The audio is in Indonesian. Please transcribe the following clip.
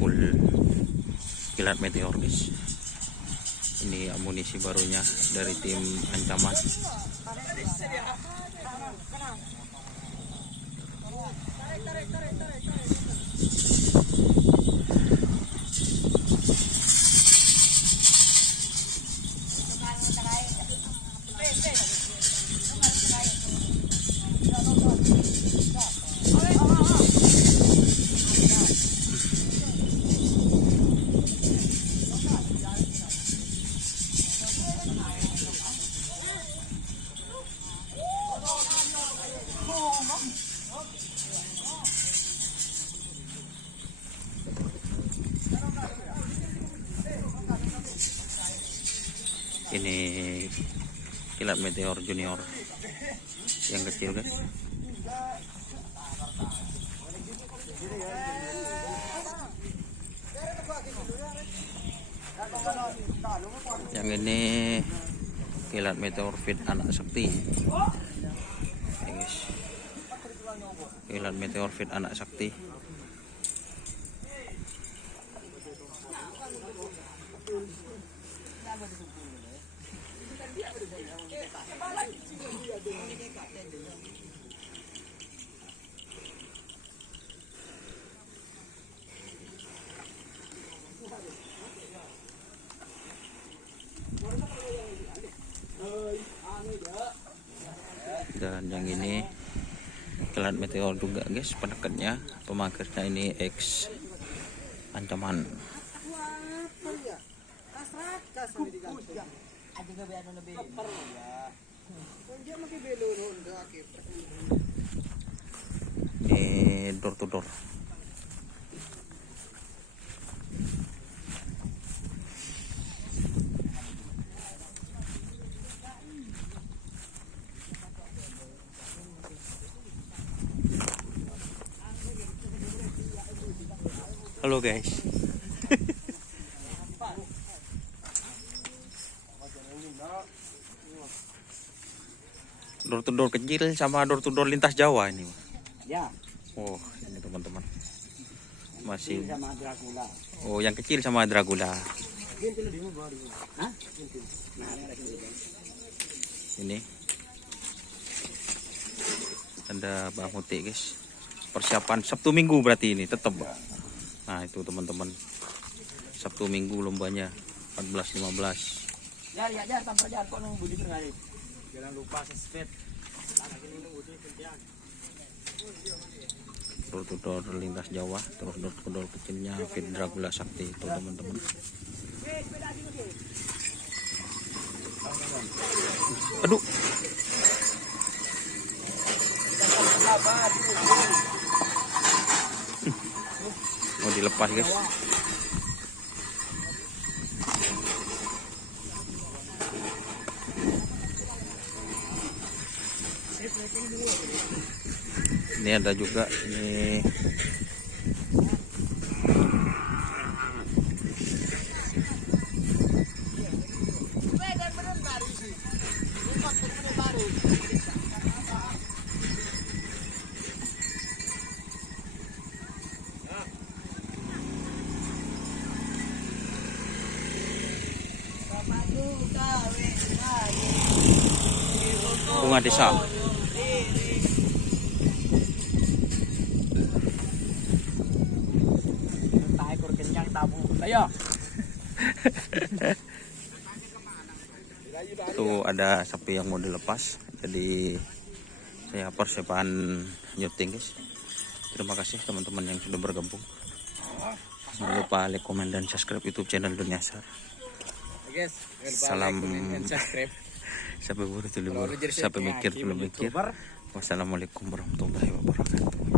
full kilat meteor guys. Ini amunisi barunya dari tim ancaman. Ini kilat meteor junior yang kecil guys. Yang ini kilat meteor fit anak sakti. Ya guys, kilat meteor fit anak sakti. Dan yang ini kilat meteor juga guys, pendekatnya pemakainya ini X ancaman. Ini door to door. Halo guys. Door to door kecil sama door to door lintas Jawa ini. Ya. Oh, ini teman-teman. Masih Sama Dracula. oh, yang kecil sama Dracula. Hah? Ini ada Bang Muti guys. Persiapan Sabtu Minggu berarti ini tetap. Nah, itu teman-teman. Sabtu Minggu lombanya 14-15. Ya, tampar jar kok nung budi kali. Jangan lupa subscribe. Door to door lintas Jawa, terus door to door kecilnya Fit Dracula Sakti itu teman-teman. Aduh. Mau dilepas guys. Ini ada juga ini bunga desa. Ekor kencang tabu. Ayo. Itu ada sapi yang mau dilepas, jadi saya persiapan nyuting guys. Terima kasih teman-teman yang sudah bergabung. Jangan lupa like, komen, dan subscribe YouTube channel Dunia Sar. Salam sampai buru, sampai mikir, Wassalamualaikum warahmatullahi wabarakatuh.